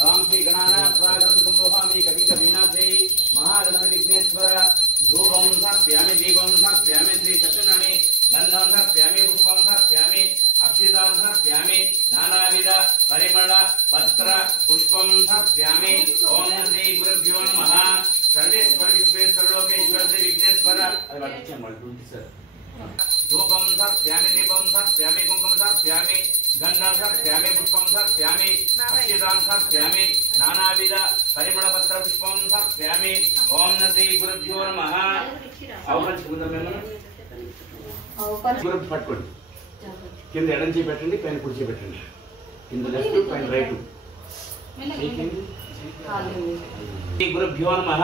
ओम श्री गणानाथ स्वागतम कवि कवीनाथे महागणपति विघ्नेश्वर धूपम समर्पयामि दीपम समर्पयामि श्री सत्यनारायणे गंधम समर्पयामि पुष्पम समर्पयामि अक्षतां समर्पयामि नानाविध परिमल पत्र पुष्पम समर्पयामि ओम श्री गुरुभ्यो नमः सर्वेश्वर विश्वेश्वर लोकेश्वर श्री विघ्नेश्वर धूपम समर्पयामि दीपम समर्पयामि कुंकुम समर्पयामि गंधम समर्पयामि पुष्पम समर्पयामि अक्षतां समर्पयामि नानाविध परिमल पत्र पुष्पम समर्पयामि ओम श्री गुरुभ्यो नमः गुरु पట్టుకోండి కింద ఎడం చేయి పెట్టండి పైన కుడి చేయి పెట్టండి కింద లెఫ్ట్ పైన రైట్ శ్రీ గురుభ్యో నమః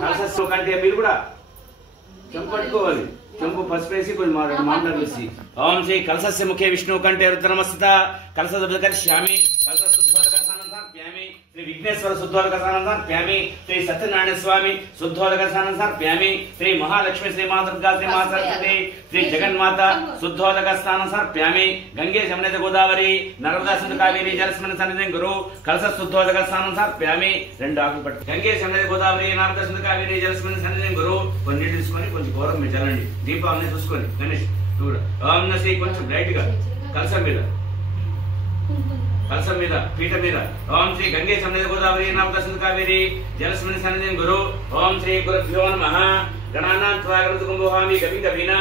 కలశస్సు కంటే మీరు కూడా చంపట్టుకోవాలి चंपू पसुपेसी मांडलेसी ओम श्री कलशस्य मुखे विष्णु कंठे रुद्रमस्तुत कलशोदकर्ष्यामि श्री विघ्नेश्वर शुद्धोदकर्ष्यामि श्री सत्यनारायण स्वामी शुद्धोदकर्ष्यामि श्री महालक्ष्मी श्री मां दुर्गा श्री मां सरस्वती श्री जगन्माता शुद्धोदकर्ष्यामि गंगे जमुने गोदावरी नर्मदा सिंधु कावेरी जलस्मिन् सन्निधिं गुरु कलश शुद्धोदकर्ष्यामि రెండు ఆకులు పట్టు గంగే జమునే గోదావరి నర్మదా సింధు కావేరి జలస్మిన్ సన్నిధిం గురు కొన్ని నీళ్ళు తీసుకొని కొంచెం గౌరవం మీద చల్లండి దీపాన్ని చూసుకొని గణేష్ ఓం నసి కొంచెం లైట్ గా కలశం మీద పీఠ మీద ఓం శ్రీ గంగే జమునే గోదావరి నర్మదా సింధు కావేరి జలస్మిన్ సన్నిధిం గురు ఓం శ్రీ గురుభ్యో నమః గణానాథ్ స్వాగతం భవామి కవి కవినా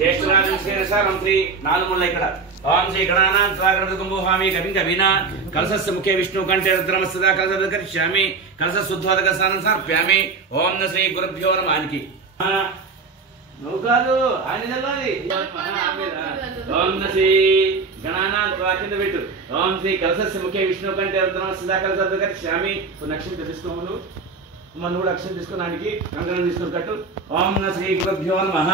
జ్యేష్ఠరాజం శ్రీరసారం శ్రీ నాలుముళ్ళ ఇక్కడ ओम श्री गणानाथ स्वागतम भवामि कवि कवीना कलशस्य मुखे विष्णु कंठे रुद्रमस्तुत कलशोदकर्ष्यामि कलश शुद्धोदकस्नानं समर्पयामि ओम न श्री गुरुभ्यो नमः आनकी नौकादु आनि नल्लादि ओम न श्री गणानाथ स्वागतम बिट्टु ओम श्री कलशस्य मुखे विष्णु कंठे रुद्रमस्तुत कलशोदकर्ष्यामि नक्षत्र తెలుసుకోములు మన కూడా అక్షరం తీసుకోడానికి కంకణం తీసుకొని కట్టు ఓం న శ్రీ గురుభ్యో నమః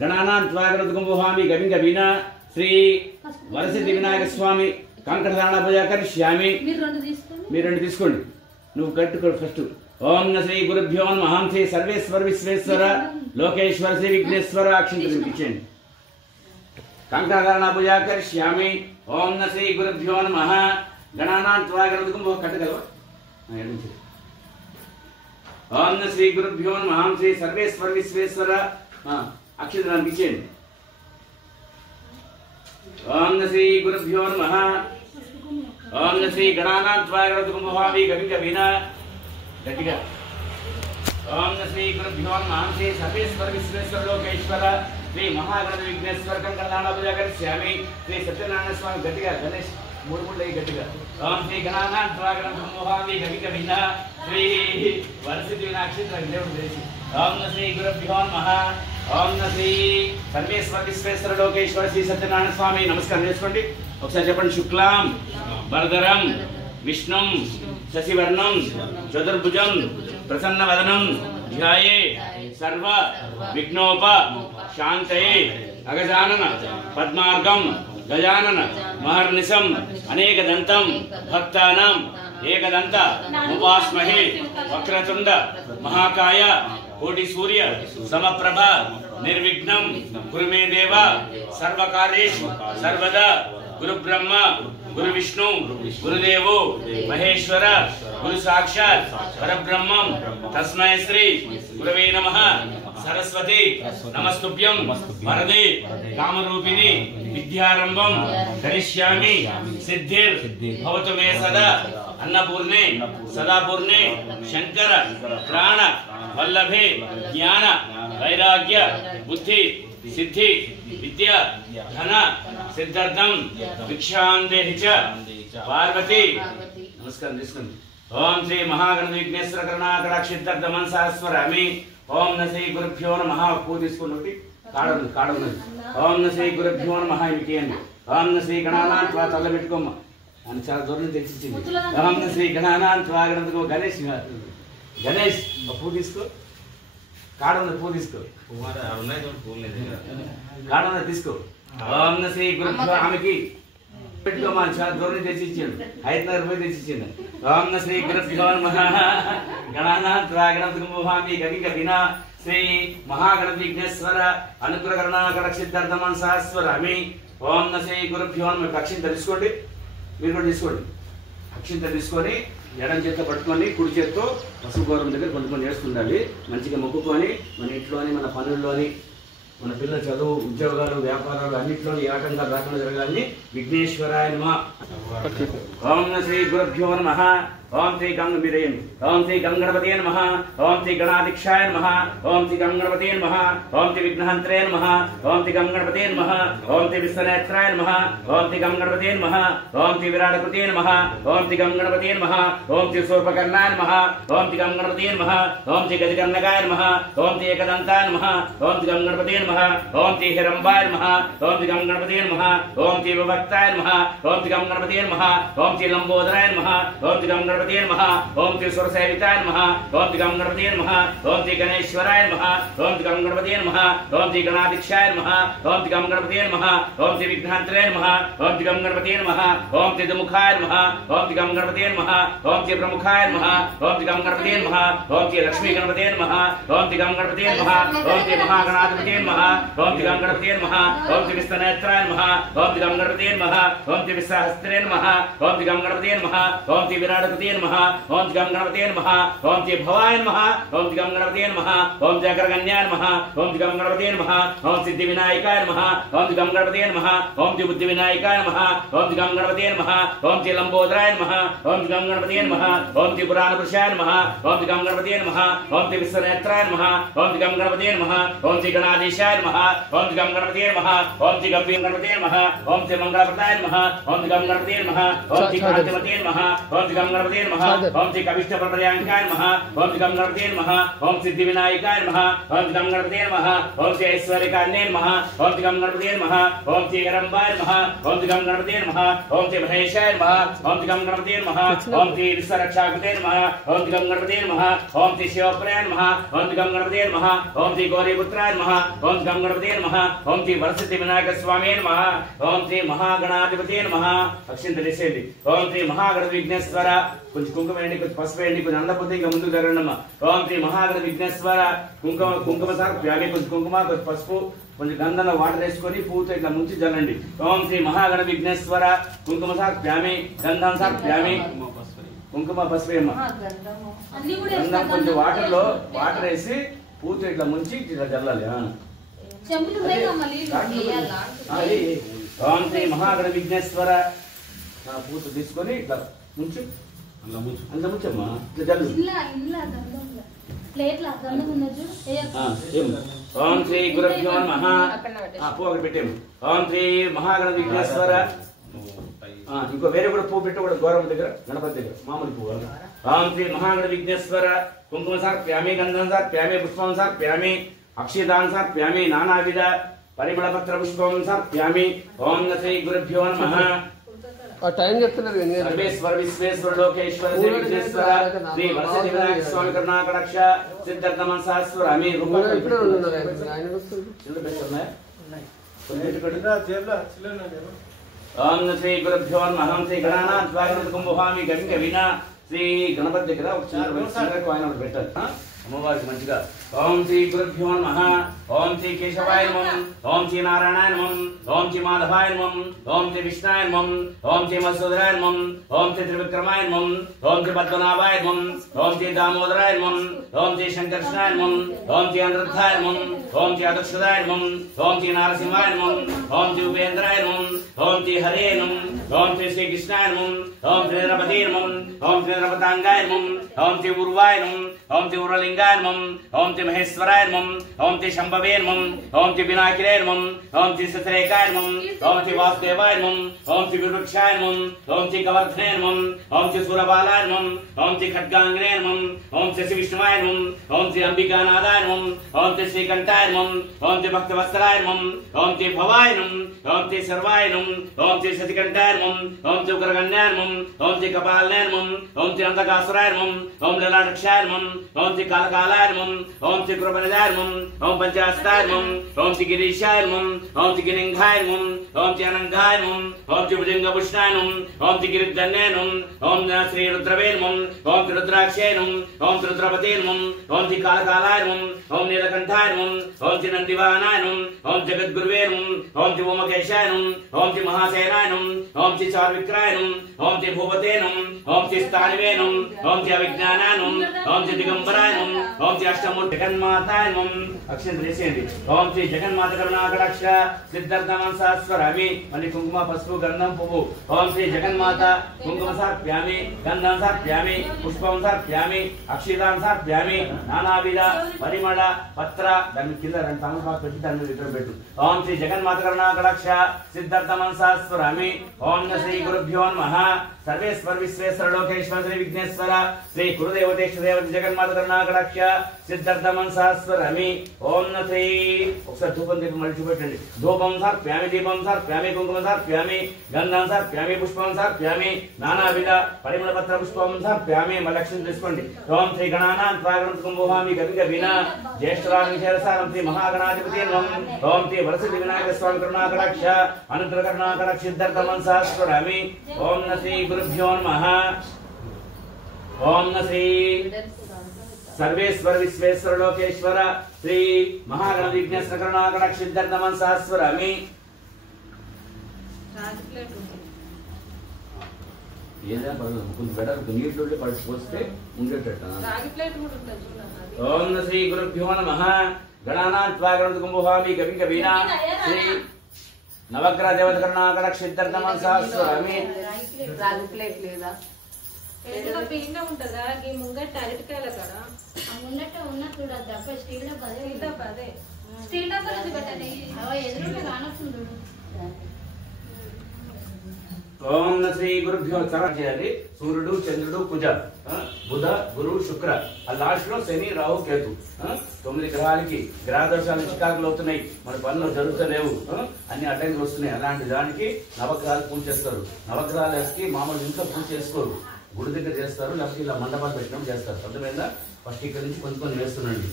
గణానాథ్ స్వాగతం భవామి కవి కవీనా श्री वरसिद्धि विनायक स्वामी कंकण धारण पूजा करिष्यामि మీరు రెండు తీసుకోండి నువ్వు కట్టుకో ఫస్ట్ ఓం న శ్రీ గురుభ్యో నమః శ్రీ సర్వేశ్వర విశ్వేశ్వర లోకేశ్వర శ్రీ విఘ్నేశ్వర అక్షంతలు ఇచ్చేయండి కంకణ ధారణ పూజా కరిష్యామి ఓం న శ్రీ గురుభ్యో నమః గణానాథ్ స్వాగతం కట్టగలవా ఓం న శ్రీ గురుభ్యో నమః శ్రీ సర్వేశ్వర విశ్వేశ్వర అక్షంతలు ఇచ్చేయండి ओम श्री गुरुभ्यो नमः ओम श्री गणानाथ स्वागतम भवामि कवि कवीना गट्टिगा ओम श्री गुरुभ्यो नमः श्री सर्वेश्वर विश्वेश्वर लोकेश्वर श्री महागणपति विघ्नेश्वर कंकण धारण पूजा करिष्यामि श्री सत्यनारायण स्वामी गट्टिगा गणेश मूड मूड लगी गट्टिगा ओम श्री गणानाथ स्वागतम भवामि कवि कवीना श्री वरसिद्धि विनायक देवदेशी ओम श्री गुरुभ्यो नमः ओम श्री सर्वेश्वर विश्वेश्वर लोकेश्वर श्री सत्यनारायण स्वामी नमस्कार చేసుకోండి ఒకసారి చెప్పండి శుక్లాం వరదరం విష్ణుం శశివర్ణం చతుర్భుజం ప్రసన్నవదనం ధ్యాయే సర్వ విఘ్నోప శాంతయే అగజానన పద్మార్గం గజానన మహర్నిశం అనేకదంతం భక్తానాం ఏకదంత ఉపాస్మహే వక్రతుండ మహాకాయ कोटि सूर्य समप्रभ निर्विघ्नं कुरु मे देव सर्वकार्येषु सर्वदा गुरु ब्रह्मा गुरु विष्णु गुरुदेवो महेश्वर गुरु साक्षात् परब्रह्म तस्मै श्री गुरवे नमः सरस्वती नमस्तुभ्यं वरदे कामरूपिणी विद्यारंभं करिष्यामि सिद्धिर् भवतु मे सदा अन्नपूर्णे सदापूर्णे शंकर प्राण वल्लभे ज्ञान वैराग्य बुद्धि सिद्धि विद्या धन सिद्धार्थम भिक्षांदेहि च पार्वती नमस्कार निष्कंद ओम श्री महागणपति विघ्नेश्वर करुणाकटाक्षितार्थ मनसास्वरामि ओम न श्री गुरुभ्यो नमः पूजिस्कोंడి కాడను ఓం న శ్రీ గురుభ్యో నమః ఇమికేయండి ఓం న శ్రీ గణానాథ్ తల పెట్టుకోమ్మ అని చాలా దూరం నుంచి తెచ్చిచ్చింది. ఓం శ్రీ గణానాథ గణపతికి గణేష్ గణేష్ పువ్వు తీసుకో, కాడ ఉన్న పువ్వు తీసుకో, కాడ ఉన్న తీసుకో. ఓం శ్రీ గురు ఆమెకి పెట్టుకోమని చాలా దూరం నుంచి తెచ్చిచ్చాడు, 500 రూపాయలు తెచ్చిచ్చింది. ఓం శ్రీ గురుభ్యో నమః గణానాథ గణపతికి మోహామి గవిక వినా శ్రీ మహాగణపతి విఘ్నేశ్వర అనుగ్రహ కరుణాకరక్షితార్థ మనసాస్వరామి. ఓం శ్రీ గురుభ్యో నమః. అక్షింత తీసుకోండి, మీరు కూడా తీసుకోండి. అక్షింత తీసుకొని ఎడం చేత్తో పట్టుకొని కుడి చేత్తో పసుపు గౌరవం దగ్గర కొంతమంది వేస్తుండాలి. మంచిగా మొక్కుకొని మన ఇంట్లోని మన పనుల్లోని మన పిల్లల చదువు ఉద్యోగాలు వ్యాపారాలు అన్నింటిలోని ఏ ఆటంకాలు రాకుండా జరగాలని విఘ్నేశ్వరాయ నమః. ఓం శ్రీ గురుభ్యో నమః. ఓం శ్రీ గంగ ఓం శ్రీ గంగణపతే నమః. ఓం శ్రీ గణాధీక్షాయ నమః. ఓం శ్రీ గంగణపతే నమః. ఓం శ్రీ విఘ్నహంత్రే నమః. ఓం శ్రీ గంగణపతే నమః. ఓం శ్రీ విశ్వనేత్రాయ నమః. ఓం శ్రీ గంగణపతే నమః. ఓం శ్రీ విరాటకృతే నమః. ఓం శ్రీ గంగణపతే నమః. ఓం శ్రీ శూర్పకర్ణాయ నమః. ఓం శ్రీ గంగణపతే నమః. ఓం శ్రీ గజకర్ణకాయ నమః. ఓం శ్రీ ఏకదంతాయ నమః. ఓం శ్రీ గంగణపతే నమః. ఓం శ్రీ హిరంబాయ నమః. ఓం శ్రీ గంగణపతే నమః. ఓం శ్రీ విభక్తాయ నమః. ఓం శ్రీ గంగణపతే నమః. ఓం శ్రీ లంబోదరాయ నమః. ఓం శ్రీ గంగణపతే నమః. ఓం శ్రీ సురసేవితాయ నమః. ఓం శ్రీ గంగణపతే నమః. ఓం శ్రీ గణేశ్వరాయ నమః. ఓం శ్రీ గంగణపతే నమః. ఓం శ్రీ గణాధీక్షాయ నమః. ఓం శ్రీ గంగణపతే నమః. ఓం శ్రీ విఘ్నహంత్రే నమః. ఓం శ్రీ గంగణపతే నమః. ఓం శ్రీ దుముఖాయ నమః. ఓం శ్రీ గంగణపతే నమః. ఓం శ్రీ ప్రముఖాయ నమః. ఓం శ్రీ గంగణపతే నమః. ఓం శ్రీ లక్ష్మీ గణపతే నమః. ఓం శ్రీ గంగణపతే నమః. ఓం శ్రీ మహాగణాధిపతే నమః. ఓం శ్రీ గంగణపతే నమః. ఓం శ్రీ విశ్వనేత్రాయ నమః. ఓం శ్రీ గంగణపతే నమః. ఓం శ్రీ విశ్వహస్త్రే నమః. ఓం శ్రీ గంగణపతే నమః. ఓం శ్రీ విరాటకృతే నమః. ఓం శ్రీ గంగణపతే నమః. ఓం శ్రీ భవాయ నమః. ఓం శ్రీ గంగణపతే నమః. ఓం శ్రీ అగ్రగణ్యాయ నమః. ఓం శ్రీ గంగణపతే నమః. ఓం సిద్ధి వినాయకాయ నమః. ఓం శ్రీ గంగణపతే నమః. ఓం శ్రీ బుద్ధి వినాయకాయ నమః. ఓం శ్రీ గంగణపతే నమః. ఓం శ్రీ లంబోదరాయ నమః. ఓం శ్రీ గంగణపతే నమః. ఓం శ్రీ పురాణ పురుషాయ నమః. ఓం శ్రీ గంగణపతే నమః. ఓం శ్రీ విశ్వనేత్రాయ నమః. ఓం శ్రీ గంగణపతే నమః. ఓం శ్రీ గణాధీశాయ నమః. ఓం శ్రీ గంగణపతే నమః. ఓం శ్రీ గంగణపతే నమః. ఓం శ్రీ మంగళప్రదాయ నమః. ఓం శ్రీ గంగణపతే నమః. ఓం శ్రీ కాంతిమతే నమః. ఓం శ్రీ గంగణపతే నమః. ఓం శ్రీ కవిష్ట ప్రపదయాంకాయ నమః. ఓం శ్రీ గంగణపతే నమః. ఓం సిద్ధి వినాయకాయ నమః. ఓం శ్రీ గంగణపతే నమః. ఓం శ్రీ ఐశ్వర్యకాన్యే నమః. ఓం శ్రీ గంగణపతే నమః. ఓం శ్రీ హరంబాయ నమః. ఓం శ్రీ గంగణపతే నమః. ఓం శ్రీ మహేశాయ నమః. ఓం శ్రీ గంగణపతే నమః. ఓం శ్రీ విశ్వరక్షాకృతే నమః. ఓం శ్రీ గంగణపతే నమః. ఓం శ్రీ శివప్రయాయ నమః. ఓం శ్రీ గంగణపతే నమః. ఓం శ్రీ గౌరీపుత్రాయ నమః. ఓం శ్రీ గంగణపతే నమః. ఓం శ్రీ వరసిద్ధి వినాయక స్వామి నమః. ఓం శ్రీ మహాగణాధిపతే నమః. అక్షింతలు వేసేయండి. ఓం శ్రీ మహాగణపతి విఘ్నేశ్వర. కొంచెం కుంకుమ వేయండి, కొంచెం పసుపు వేయండి, కొంచెం అందపోతే ఇంకా ముందుకు జరగండమ్మా. ఓం శ్రీ మహాగణపతి విఘ్నేశ్వర. కుంకుమ సార్ ప్యాగే, కొంచెం కుంకుమ, కొంచెం పసుపు, కొంచెం గంధంలో వాటర్ వేసుకొని పూతో ఇట్లా ముంచి జల్లండి. ఓం శ్రీ మహాగణపతి విఘ్నేశ్వర. కుంకుమ సార్ ప్యామి, గంధం సార్ ప్యామి, కుంకుమ పసుపు అమ్మా. గంధం కొంచెం వాటర్ వేసి పూతో ఇట్లా ముంచి ఇట్లా జల్లాలి. ఓం శ్రీ మహాగణపతి విఘ్నేశ్వర. పూత తీసుకొని ఇట్లా ముంచు, అంత ముంచమ్మా, ఇట్లా జల్లు. ఓం శ్రీ గురుభ్యో నమః. పూ ఒకటి పెట్టాము. ఓం శ్రీ మహాగణపతి విఘ్నేశ్వర. ఇంకో వేరే కూడా పువ్వు పెట్టు, కూడా గౌరవం దగ్గర గణపతి దగ్గర మామూలు పువ్వు. ఓం శ్రీ మహాగణపతి విఘ్నేశ్వర. కుంకుమ సార్ ప్యామి, గంధం సార్ ప్యామి, పుష్పం సార్ ప్యామి, అక్షిదాన్ సార్ ప్యామి, నానావిధ పరిమళపత్ర పుష్పం సార్ ప్యామి. ఓం శ్రీ గురుభ్యో నమః. టైం చెప్తున్నారు. సర్వేశ్వర విశ్వేశ్వర లోకేశ్వర శ్రీ విఘ్నేశ్వర శ్రీ వరసిద్ధి వినాయక స్వామి కరుణాకటాక్ష సిద్ధార్థ మనసాస్వరామి. ఓం శ్రీ గురుభ్యో నమః. శ్రీ గణానాథ గణపతికి మోహామి గవిక వినా శ్రీ గణపతి దగ్గర ఒక చిన్న కాయిన్ పెట్టారు అమ్మవారికి మంచిగా. ఓం శ్రీ గురుభ్యో నమః. ఓం శ్రీ కేశవాయ నమః. ఓం శ్రీ నారాయణాయ నమః. ఓం శ్రీ మాధవాయ నమః. ఓం శ్రీ విష్ణాయ నమః. ఓం శ్రీ మధుసూదనాయ నమః. ఓం శ్రీ త్రివిక్రమాయ నమః. ఓం శ్రీ పద్మనాభాయ నమః. ఓం శ్రీ దామోదరాయ నమః. ఓం శ్రీ శంకర్షణాయ నమః. ఓం శ్రీ అనురుద్ధాయ నమః. ఓం శ్రీ అదుక్షదాయ నమః. ఓం శ్రీ నారసింహాయ నమః. ఓం శ్రీ ఉపేంద్రాయ నమః. ఓం శ్రీ హరే నమః. ఓం శ్రీ శ్రీకృష్ణాయ నమః. ఓం శ్రీ ద్రౌపదీ నమః. ఓం శ్రీ ద్రౌపదాంగాయ నమః. ఓం శ్రీ ఉర్వాయ నమః. ఓం శ్రీ ఉర్వలింగాయ लिंगाय नमः ओम ति महेश्वराय नमः ओम ति शंभवे नमः ओम ति विनायकाय नमः ओम ति सतरेकाय नमः ओम ति वासुदेवाय नमः ओम ति विवृक्षाय नमः ओम ति कवर्धने नमः ओम ति सूरबालाय नमः ओम ति खड्गांगने नमः ओम ति विष्णुवाय नमः ओम ति अंबिकानादाय नमः ओम ति श्रीकंठाय नमः ओम ति भक्तवत्सलाय नमः ओम ति भवाय नमः ओम ति सर्वाय नमः ओम ति सतिकंठाय नमः ओम ति उग्रगण्याय नमः ओम ति कपालनाय नमः ओम ति अंधकासुराय नमः ओम ललाटक्षाय नमः ओम ति कालकालाय नमः ओम ति कृपणजाय नमः ओम पंचास्ताय नमः ओम ति गिरीशाय नमः ओम ति गिरिंघाय नमः ओम ति अनंगाय नमः ओम ति भुजंगभूषणाय नमः ओम ति गिरिधन्याय नमः ओम श्री रुद्रवे नमः ओम ति रुद्राक्षाय नमः ओम ति रुद्रपते नमः ओम ति कालकालाय नमः ओम नीलकंठाय नमः ओम ति नंदिवाहनाय नमः ओम जगद्गुरुवे नमः ओम ति उमाकेशाय नमः ओम ति महासेनाय नमः ओम ति चारविक्राय नमः ओम ति भूपते नमः ओम ति स्थानवे नमः ओम ति अविज्ञानाय नमः ओम ति दिगंबराय नमः ओम ति अष्टमूर्ति जगन्माताय नमः अक्षर देशेंदी ओम ति जगन्माता करुणाकटाक्ष सिद्धार्थमनसास्वरामि मल्ली कुंकुम पసుపు गंधम पुव्వు ओम ति जगन्माता कुंकुम साप्यामि गंधम साप्यामि पुष्पम साप्यामि अक्षितां साप्यामि नानाविध परिमళ పత్ర దాని కింద రెండు తమలపాకు పెట్టి దాని మీద ఇద్దరు పెట్టు ఓం శ్రీ జగన్మాత కరుణాకటాక్ష సిద్ధార్థమనసాస్వరామి ఓం శ్రీ గురుభ్యో నమః సర్వేశ్వర విశ్వేశ్వర లోకేశ్వర శ్రీ విఘ్నేశ్వర శ్రీ గురుదేవతేశ్వర దేవత జగన్మాత కరుణాకటాక్ష సిద్ధార్థమనసాస్వరామి ఓం శ్రీ ఒకసారి ధూపం దీపం మళ్ళీ చూపెట్టండి ధూపం సార్ప్యామి దీపం సార్ప్యామి కుంకుమ సార్ప్యామి గంధం సార్ప్యామి పుష్పం సార్ప్యామి నానావిధ పరిమళ పత్ర పుష్పం సార్ప్యామి మళ్ళీ లక్ష్యం తీసుకోండి ఓం శ్రీ గణానాం త్వాగణంతుకుంభోహామి గవిగ వినా ज्येष्ठराजसारं श्री महागणाधिपति नमः ओम श्री वरसिद्धि विनायक स्वामी करुणाकटाक्ष अनुग्रह करुणाकटाक्ष सिद्धार्थमनसास्वरामि ओम श्री गुरुभ्यो नमः ओम श्री सर्वेश्वर विश्वेश्वर लोकेश्वर श्री महागणाधिपति विघ्नेश्वर करुणाकटाक्ष सिद्धार्थमनसास्वरामि ఏదా కొంచెం బెటర్ నీటిలో పడిపోస్తే ఉండేటట్టు ఓం శ్రీ గురుభ్యో నమః గణానాం త్వాగణంతుకుంభోహామి గవిగ వీణా శ్రీ నవగ్రహ దేవత కరుణాకటాక్ష సిద్ధార్థమనసాస్వరామి రాగి ప్లేట్ లేదా ఏదో బిన్న ఉంటదా ఈ ముంగట అరటికాయల కాడ ఆ ముంగట ఉన్న చూడద్దు అప్పుడు స్టీల్ డబ్బా స్టీల్ డబ్బా నుంచి పెట్టండి అవో ఎదురుగా కానొస్తుంది ఓం శ్రీ గురుభ్యో చరణ చేయాలి సూర్యుడు చంద్రుడు కుజ బుధ గురు శుక్ర ఆ లాస్ట్ లో శని రాహు కేతు 9 గ్రహాలకి గ్రహ దోషాలు చికాకులు అవుతున్నాయి మన పనులు జరుగుతలేవు అన్ని అడ్డంకులు వస్తున్నాయి అలాంటి దానికి నవగ్రహాలు పూజ చేస్తారు నవగ్రహాలకి మామూలు ఇంట్లో పూజ చేసుకోరు గుడి దగ్గర చేస్తారు లేకపోతే ఇలా మండపాలు పెట్టడం చేస్తారు అర్థమైందా ఫస్ట్ ఇక్కడ నుంచి కొంచెం కొంచెం వేస్తున్నాండి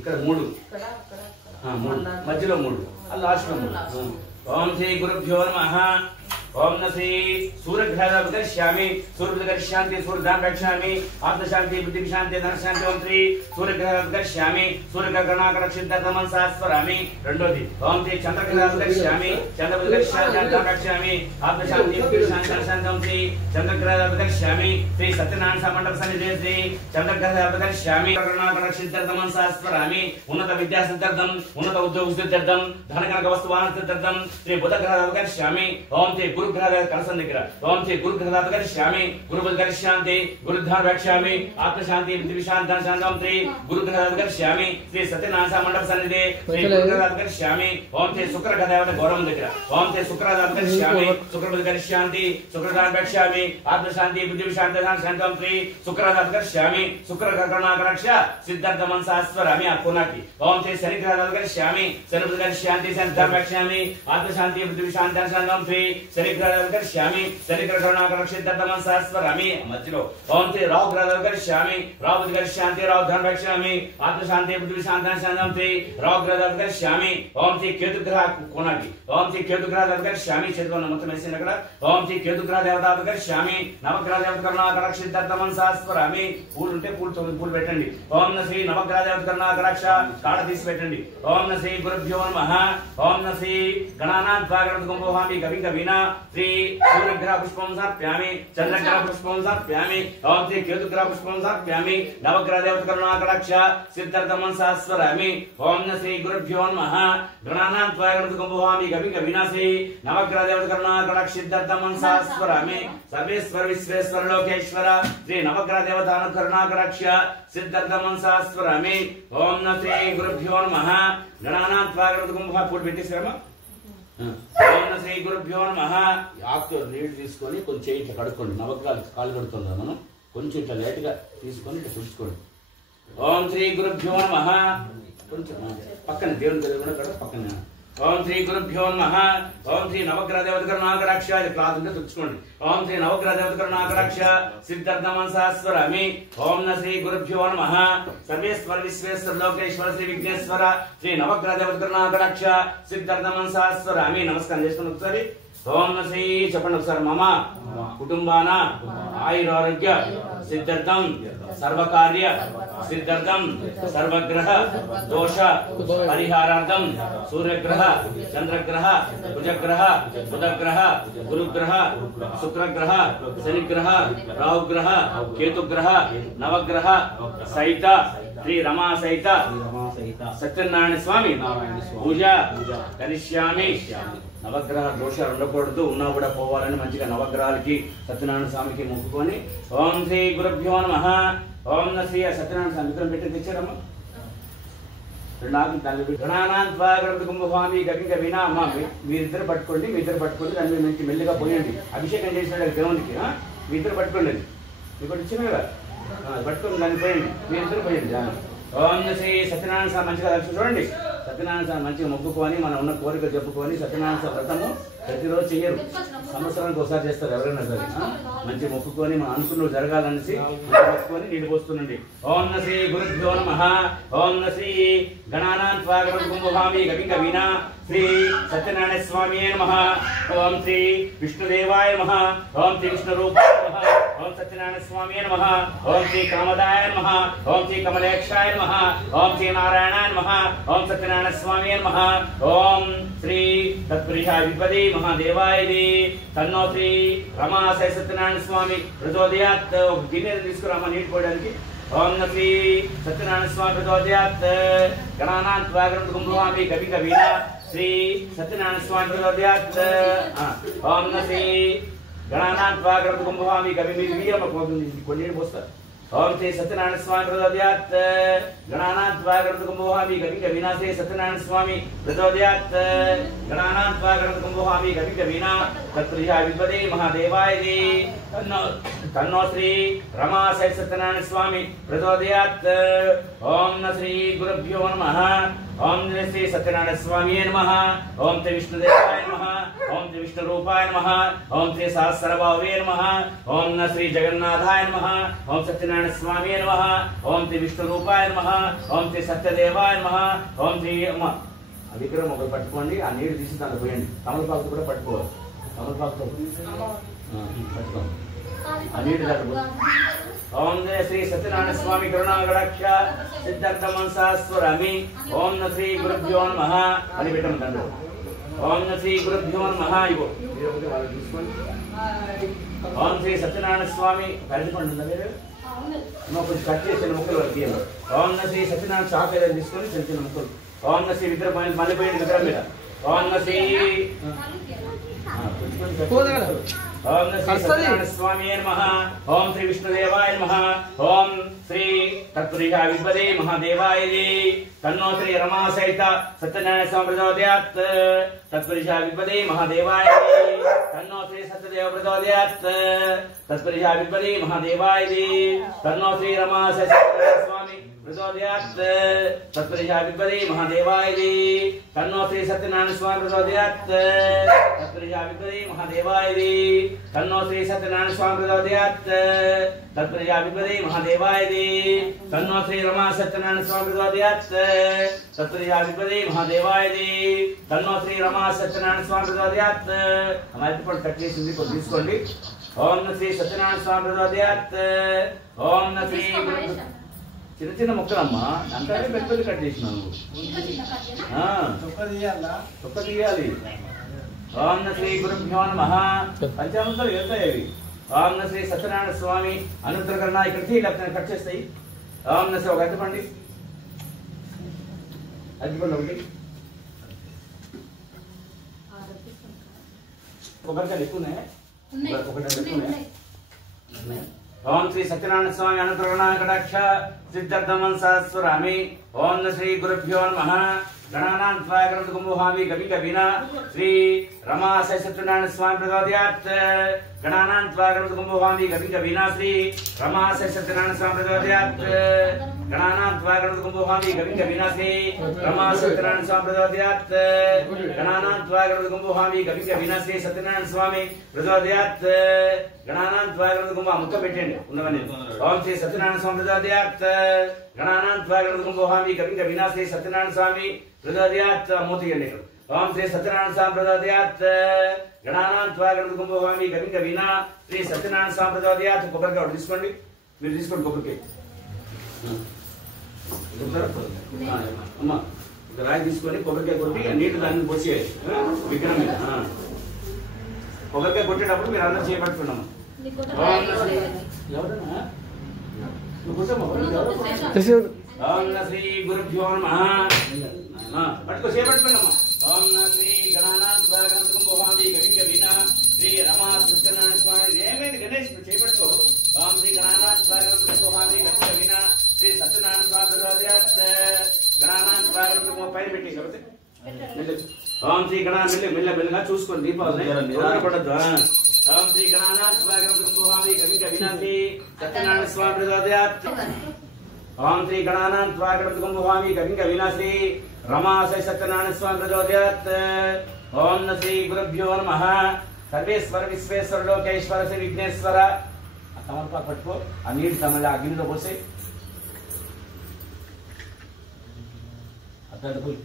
ఇక్కడ 3 మధ్యలో 3 ఆ లాస్ట్ లో 3 ఓం శ్రీ గురుభ్యో నమః ओम नसी सूर्यग्रह विकर्ष्यामि सूर्यग्रहशांति सूर्यधाम रक्षामि आत्मशांति बुद्धि शांति धन शांति ओम श्री सूर्यग्रह विकर्ष्यामि सूर्यग्रह करुणाकटाक्ष सिद्धार्थमनसास्वरामि రెండోది ओम श्री चंद्रग्रह विकर्ष्यामि चंद्रग्रहशांति धन रक्षामि आत्मशांति बुद्धि शांति धन शांति ओम श्री चंद्रग्रह विकर्ष्यामि श्री सत्यनारायण मंडप सन्निधि श्री चंद्रग्रह विकर्ष्यामि करुणाकटाक्ष सिद्धार्थमनसास्वरामि उन्नत विद्या सिद्धार्थम उन्नत उद्योग सिद्धार्थम धन कनक वस्तुवान सिद्धार्थम श्री बुधग्रह विकर्ष्यामि ओम श्री गुरुग्रह कलसन దగ్గర ఓం శ్రీ గురుగ్రహ వికర్ష్యామి గురుబుధ వికర్ష్యాంతి గురుధార రక్షామి ఆత్మశాంతి బుద్ధి శాంతి ధన శాంతి ఓం శ్రీ గురుగ్రహ వికర్ష్యామి శ్రీ సత్యనారాయణ మండప సన్నిధి శ్రీ గురుగ్రహ వికర్ష్యామి ఓం శ్రీ శుక్రగ్రహ దేవత గౌరవం దగ్గర ఓం శ్రీ శుక్రగ్రహ వికర్ష్యామి శుక్రబుధ వికర్ష్యాంతి శుక్రధార రక్షామి ఆత్మశాంతి బుద్ధి శాంతి ధన శాంతి ఓం శ్రీ శుక్రగ్రహ వికర్ష్యామి శుక్రగ్రహ కరుణాకటాక్ష సిద్ధార్థమనసాస్వరామి అర్పునాకి ఓం శ్రీ శనిగ్రహ వికర్ష్యామి శనిబుధ వికర్ష్యాంతి శనిధార రక్షామి ఆత్మశాంతి బుద్ధి శాంతి ధన శాంతి ఓం శ్రీ शनिग्रह विकर्ष्यामि शनिग्रह करुणाकटाक्ष सिद्धार्थमनसास्वरामि मध्यलो ओम श्री राहु ग्रह विकर्ष्यामि राहु विकर्ष्यांति राहु धन रक्षामि आत्मशांति बुद्धि शांति शांति श्री राहु ग्रह विकर्ष्यामि ओम श्री केतु ग्रह कोणाकी ओम श्री केतु ग्रह विकर्ष्यामि చేతుల్లో మొత్తం వేసిన అక్కడ ఓం శ్రీ కేతు గ్రహ దేవత వికర్ష్యామి నవగ్రహ దేవత కరుణాకటాక్ష సిద్ధార్థమనసాస్వరామి పూలు ఉంటే పూలు 9 పూలు పెట్టండి ఓం శ్రీ నవగ్రహ దేవత కరుణాకటాక్ష కాడ తీసి పెట్టండి ఓం శ్రీ గురుభ్యో నమః ఓం శ్రీ గణానాం త్వాగణంతుకుంభోహామి గవిగ వీణా శ్రీ సూర్యగ్రహ పుష్పం సమర్పయామి చంద్రగ్రహ పుష్పం సమర్పయామి ఓం శ్రీ కేతుగ్రహ పుష్పం సమర్పయామి నవగ్రహ దేవత కరుణాకటాక్ష సిద్ధార్థమం సహస్రామి ఓం శ్రీ గురుభ్యో నమః గణానాం త్వా గణపతిం భవామి కవిం కవినాశి నవగ్రహ దేవత కరుణాకటాక్ష సిద్ధార్థమం సహస్రామి సర్వేశ్వర విశ్వేశ్వర లోకేశ్వర శ్రీ నవగ్రహ దేవత కరుణాకటాక్ష సిద్ధార్థమం సహస్రామి ఓం శ్రీ గురుభ్యో నమః గణానాం త్వా గణపతిం భవామి పూర్తి పెట్టేసారమ్మా ఓం శ్రీ గురుభ్యో నమః ఆకుతో నీళ్లు తీసుకొని కొంచెం ఇట్లా కడుక్కోండి నవగ్రహాలు కాలు కడుతుందా మనం కొంచెం ఇట్లా లేట్గా తీసుకొని ఇట్లా పుచ్చుకోండి ఓం శ్రీ గురుభ్యో నమః కొంచెం పక్కన దేవుని దగ్గర కూడా కడ పక్కన ఓం శ్రీ గురుభ్యో నమః ఓం శ్రీ నవగ్రహ దేవత కరుణాకటాక్ష క్లాత్ ఉంటే తుడుచుకోండి ఓం శ్రీ నవగ్రహ దేవత కరుణాకటాక్ష సిద్ధార్థమం సహస్రామి ఓం శ్రీ గురుభ్యో నమః సర్వేశ్వర విశ్వేశ్వర లోకేశ్వర శ్రీ విఘ్నేశ్వర శ్రీ నవగ్రహ దేవత కరుణాకటాక్ష సిద్ధార్థమం సహస్రామి నమస్కారం చేసుకుని ఒకసారి ఓం శ్రీ చెప్పండి ఒకసారి మమ కుటుంబాన ఆయురారోగ్య సిద్ధార్థం సర్వకార్య సిద్ధార్థం సర్వగ్రహ దోష పరిహారార్థం సూర్యగ్రహ చంద్రగ్రహ కుజగ్రహ బుధగ్రహ గురుగ్రహ శుక్రగ్రహ శనిగ్రహ రాహుగ్రహ కేతుగ్రహ నవగ్రహ సహిత శ్రీ రమా సహిత సత్యనారాయణ స్వామి పూజ కరిష్యామి నవగ్రహ దోషాలు ఉండకూడదు ఉన్నా కూడా పోవాలని మంచిగా నవగ్రహాలకి సత్యనారాయణ స్వామికి మొక్కుకొని ఓం శ్రీ గురుభ్యో నమః ఓం శ్రీ సత్యనారాయణ స్వామి విగ్రహం పెట్టి తెచ్చారమ్మా గణానాం త్వా గణపతిం భవామి కవిం కవినాశి మీరిద్దరు పట్టుకోండి దాని మీద నుంచి మెల్లిగా పోయండి అభిషేకం చేసినాడు దేవునికి మీరిద్దరు పట్టుకోండి మీకు ఇచ్చిన కదా పట్టుకొని దాన్ని పోయండి మీరిద్దరు పోయండి ఓం శ్రీ సత్యనారాయణ స్వామి మంచిగా దర్శనం చూడండి సత్యనారాయణ స్వామి మంచిగా మొక్కుకొని మనం ఉన్న కోరిక చెప్పుకొని సత్యనారాయణ స్వామి వ్రతము ప్రతిరోజు చెయ్యరు సంవత్సరానికి ఒకసారి చేస్తారు ఎవరైనా సరే మంచి మొక్కుకొని మనం అనుకున్నది జరగాలనేసి మొక్కుకొని నీళ్ళు పోస్తుండండి ఓం శ్రీ గురుభ్యో నమః ఓం శ్రీ గణానాం త్వా గణపతిం భవామి కవిం కవినాశి శ్రీ సత్యనారాయణ స్వామి నమః ఓం శ్రీ విష్ణుదేవాయ నమః ఓం శ్రీ విష్ణురూపాయ నమః ఓం సత్యనారాయణ స్వామి నమః ఓం శ్రీ కామదాయ నమః ఓం శ్రీ కమలేక్షాయ నమః ఓం శ్రీ నారాయణాయ నమః ఓం సత్యనారాయణ స్వామి నమః ఓం శ్రీ తత్పురుషాయ విద్మహే మహాదేవాయ తన్నో శ్రీ రమా సత్యనారాయణ స్వామి ప్రచోదయాత్ ఒక గిన్నె తీసుకురామా నీటి పోయడానికి ఓం శ్రీ సత్యనారాయణ స్వామి ప్రచోదయాత్ గణానాం త్వా గణపతిం భవామి కవిం కవినాశి శ్రీ సత్యనారాయణ స్వామి ప్రచోదయాత్ ఓం శ్రీ గణానాం త్వా గణపతిం భవామి కవిం కొన్ని పోస్తారు ఓం శ్రీ సత్యనారాయణ స్వామి ప్రచోదయాత్ గణానాం త్వా గణపతిం భవామి కవిం కవినాశి సత్యనారాయణ స్వామి ప్రచోదయాత్ గణానాం త్వా గణపతిం భవామి కవిం కవినాశి తత్పురుషాయ విద్మహే మహాదేవాయ తన్నో శ్రీ రమా సత్యనారాయణ స్వామి ప్రచోదయాత్ ఓం శ్రీ గురుభ్యో నమః ఓం శ్రీ సత్యనారాయణ స్వామి నమః ఓం శ్రీ విష్ణుదేవాయ నమః ఓం శ్రీ విష్ణురూపాయ నమః ఓం శ్రీ సహస్రబాహవే నమః ఓం శ్రీ జగన్నాథాయ నమః ఓం సత్యనారాయణ స్వామి నమః ఓం శ్రీ విష్ణురూపాయ నమః ఓం శ్రీ సత్యదేవాయ నమః ఓం శ్రీ ఆ విగ్రహం ఒకటి పట్టుకోండి ఆ నీరు తీసి దాన్ని పోయండి తమలపాకుతో కూడా పట్టుకోవాలి తమలపాకుతో పట్టుకోండి ఆ నీరు దాకా ఓం శ్రీ సత్యనారాయణ స్వామి కరుణాకటాక్ష సిద్ధార్థమం సహస్రామి ఓం శ్రీ గురుభ్యో నమః అని పెట్టమంటారు ఓం శ్రీ గురుభ్యో నమః ఇగో వాళ్ళు తీసుకోండి ఓం శ్రీ సత్యనారాయణ స్వామి కలిసిపండి ఉందా మీరు కొంచెం కట్ చేసిన ముక్కలు వరకు తీయాలి ఓం శ్రీ సత్యనారాయణ చాకు ఏదైనా తీసుకొని చిన్న చిన్న ముక్కలు ఓం శ్రీ విగ్రహం మళ్ళీ పోయింది విగ్రహం మీద ఓం శ్రీ ఓం శ్రీ సత్యనారాయణ స్వామి నమః ఓం శ్రీ విష్ణుదేవాయ నమః ఓం శ్రీ తత్పురుషాయ విద్మహే మహాదేవాయ తన్నో శ్రీ రమా సహిత సత్యనారాయణ స్వామి ప్రచోదయాత్ తత్పురుషాయ విద్మహే మహాదేవాయ తన్నో శ్రీ సత్యదేవ ప్రచోదయాత్ తత్పురుషాయ విద్మహే మహాదేవాయ తన్నో శ్రీ రమా సహిత స్వామి ప్రచోదయాత్ తత్పురుషాయ విద్మహే మహాదేవాయ తన్నో శ్రీ సత్యనారాయణ స్వామి ప్రచోదయాత్ తత్పురుషాయ విద్మహే మహాదేవాయ తన్నో శ్రీ సత్యనారాయణ స్వామి ప్రచోదయాత్ తత్పురుషాయ విద్మహే మహాదేవాయ తన్నో శ్రీ రమా సత్యనారాయణ స్వామి ప్రచోదయాత్ తత్పురుషాయ విద్మహే మహాదేవాయ తన్నో శ్రీ రమా సత్యనారాయణ స్వామి ప్రచోదయాత్ అమ్మాయి కూడా కట్ చేసింది కొంచెం తీసుకోండి ఓం శ్రీ సత్యనారాయణ స్వామి ప్రచోదయాత్ ఓం శ్రీ చిన్న చిన్న మొక్కలమ్మా అంతా పెద్ద కట్ చేసినావు తొక్క తీయాలి ఓం శ్రీ గురుభ్యో నమః. పంచామృతాలు వెళ్తాయి అవి. ఓం శ్రీ సత్యనారాయణ స్వామి అనుగ్రహకరణ ఇక్కడికి లేకపోతే కట్ చేస్తాయి. ఓం శ్రీ ఒక అరటిపండి ఒకటి కొబ్బరికాయలు ఎక్కువ ఉన్నాయి. ఒకటి ఎక్కువ ఉన్నాయి. ఓం శ్రీ సత్యనారాయణ స్వామి అనుగ్రహణ కటాక్ష సిద్ధార్థం సహస్రామి. ఓం శ్రీ గురుభ్యో నమః. గణానాం త్వా గణపతిగుంభోహామి గవి గవినా. శ్రీ రమా సత్యనారాయణ స్వామి ప్రచోదయాత్. గణానాం త్వా గణపతిగుంభోహామి గవి గవినా. శ్రీ రమా సత్యనారాయణ స్వామి ప్రచోదయాత్. గణానాం త్వా గణపతిగుంభోహామి గవి గవినా. శ్రీ రమా సత్యనారాయణ స్వామి ప్రచోదయాత్. గణానాం త్వా గణపతిగుంభోహామి గవి గవినా. శ్రీ సత్యనారాయణ స్వామి ప్రచోదయాత్. గణానాం త్వా గణపతిగుంభ ముక్క పెట్టండి ఉన్నవని. ఓం శ్రీ సత్యనారాయణ స్వామి ప్రచోదయాత్. గణానాం త్వా గణపతిగుంభోహామి గవి గవినా. శ్రీ సత్యనారాయణ స్వామి ప్రచోదయాత్. మూతియండి. ఓం శ్రీ సత్యనారాయణ స్వామి ప్రచోదయాత్. గణానాం త్వా గణపతిగుంభోహామి గవి గవినా. శ్రీ సత్యనారాయణ స్వామి ప్రచోదయాత్. కొబ్బరికాయ ఒకటి తీసుకోండి. మీరు తీసుకోండి కొబ్బరికాయ. అమ్మా రాయి తీసుకొని కొబ్బరికాయ కొట్టి నీటి దాన్ని పోసి విగ్రహం మీద కొబ్బరికాయ కొట్టేటప్పుడు మీరు అందరూ చేపట్టుకున్నాము. ఎవరన్నా ఓం శ్రీ గురుభ్యో నమః. పట్టుకో చేపట్టుకున్నామా. ఓం శ్రీ గణానాం త్వా గణపతిగుంభోహామి గవి గవినా. శ్రీ రమా సత్యనారాయణ స్వామి. ఏమైంది గణేష్ చేపట్టుకో. ఓం శ్రీ గణానాం త్వా గణపతిగుంభోహామి గవి గవినా. శ్రీ సత్యనారాయణ స్వామి ప్రచోదయాత్. గణానాం త్వా గణపతిగుంభోహామి పైన పెట్టి కాబట్టి ఓం శ్రీ గణా మెల్లగా చూసుకోండి. దీపావళి పడద్దు. ఓం శ్రీ గణానాం త్వా గణపతిగుంభోహామి గవి గవినా. శ్రీ సత్యనారాయణ స్వామి ప్రచోదయాత్. ఓం శ్రీ గణానాం త్వా గణపతిగుంభోహామి గవి గవినా. శ్రీ రమా సత్యనారాయణ స్వామి ప్రచోదయాత్. ఓం శ్రీ గురుభ్యో నమః. సర్వేశ్వర విశ్వేశ్వర లోకేశ్వర శ్రీ విఘ్నేశ్వర. ఆ తమలపాకు పట్టుకో. ఆ నీటి తమల ఆ గిన్నెలో పోసి అక్కడ పోయి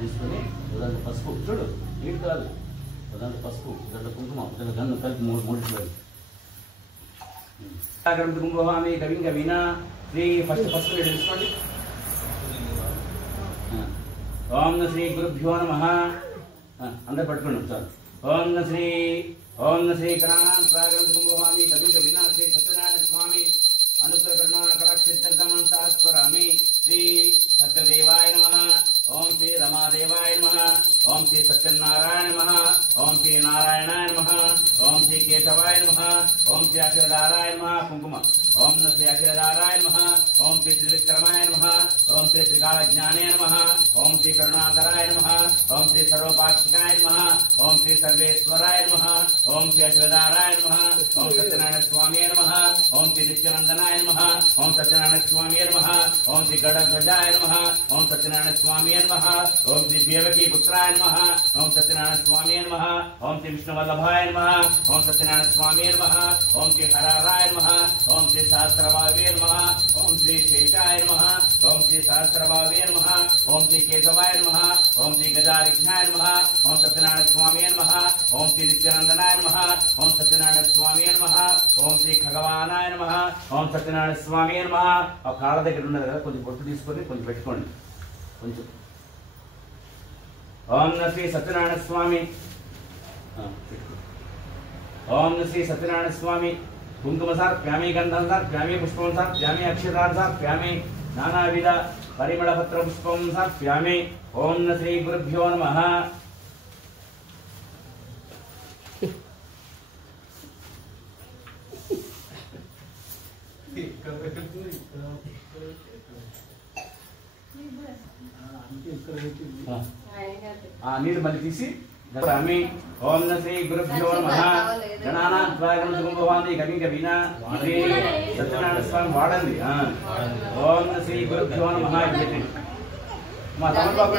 తీసుకొని ఉదాహరణ పసుపు చూడు. నీటి కాదు ఉదాహరణ పసుపు ఉదాహరణ కుంకుమ ఉదాహరణ గన్ను కలిపి మూడు గణపతిగుంభోహామి గవి గవినా. శ్రీ ఫస్ట్ పసుపు నీళ్ళు తీసుకోండి. ఓం శ్రీ గురుభ్యో నమః. అందరు పట్టుకోండి చాలు. ఓం శ్రీ గణానాం త్వా గణపతిగుంభోహామి గవి గవినా. శ్రీ సత్యనారాయణ స్వామి అనుగ్రహకరణ కటాక్షిద్ధాం సహస్రామి. శ్రీ సత్యదేవాయ నమః. ఓం శ్రీ రమాదేవాయ నమః. ఓం శ్రీ సత్యనారాయణ నమః. ఓం శ్రీ నారాయణాయ నమః. ఓం శ్రీ కేశవాయ నమః. ఓం శ్రీ అక్షరధారాయ నమః. కుంకుమ. ఓం శ్రీ అక్షరధారాయ నమః. ఓం శ్రీ త్రివిక్రమాయ నమః. ఓం శ్రీ త్రికాలజ్ఞానే నమః. ఓం శ్రీ కరుణాకరాయ నమః. ఓం శ్రీ సర్వపాక్షికాయ నమః. ఓం శ్రీ సర్వేశ్వరాయ నమః. ఓం శ్రీ అక్షరధారాయ నమః. ఓం సత్యనారాయణ స్వామి నమః. ఓం శ్రీ నిత్యానందనాయ నమః. ఓం సత్యనారాయణ స్వామి నమః. ఓం శ్రీ గడధ్వజాయ నమః. ఓం సత్యనారాయణ స్వామి నమః. ఓం శ్రీ దేవకీ పుత్రాయ నమః. ఓం సత్యనారాయణ స్వామి నమః. ఓం శ్రీ విష్ణువల్లభాయ నమః. ఓం సత్యనారాయణ స్వామి నమః. ఓం శ్రీ హరారాయ నమః. ఓం శ్రీ సహస్రభావే నమః. ఓం శ్రీ శేషాయ నమః. ఓం శ్రీ సహస్రభావే నమః. ఓం శ్రీ కేశవాయ నమః. ఓం శ్రీ గజారిఘ్నాయ నమః. ఓం సత్యనారాయణ స్వామి నమః. ఓం శ్రీ నిత్యానందనాయ నమః. ఓం సత్యనారాయణ స్వామి నమః. ఓం శ్రీ ఖగవానాయ నమః. ఓం సత్యనారాయణ స్వామి నమః. ఆ కాళ్ళ దగ్గర ఉన్నది కదా కొంచెం బొట్టు తీసుకొని కొంచెం పెట్టుకోండి కొంచెం. ఓం శ్రీ సత్యనారాయణ స్వామి. ఓం శ్రీ సత్యనారాయణ స్వామి. కుంకుమ సమర్ప్యామి, గంధం సమర్ప్యామి, పుష్పం సమర్ప్యామి, అక్షరాలు సమర్ప్యామి, నానావిధ పరిమళపత్ర పుష్పం సమర్ప్యామి. ఓం శ్రీ గురుభ్యో నమః. నీళ్ళు మళ్ళీ తీసి ఓం శ్రీ గురుభ్యో నమః. గణానాం త్వా గణపతిగుంభోహామి గవి గవినా. శ్రీ సత్యనారాయణ స్వామి వాడండి. ఓం శ్రీ గురుభ్యో నమః. మా తమలపాకు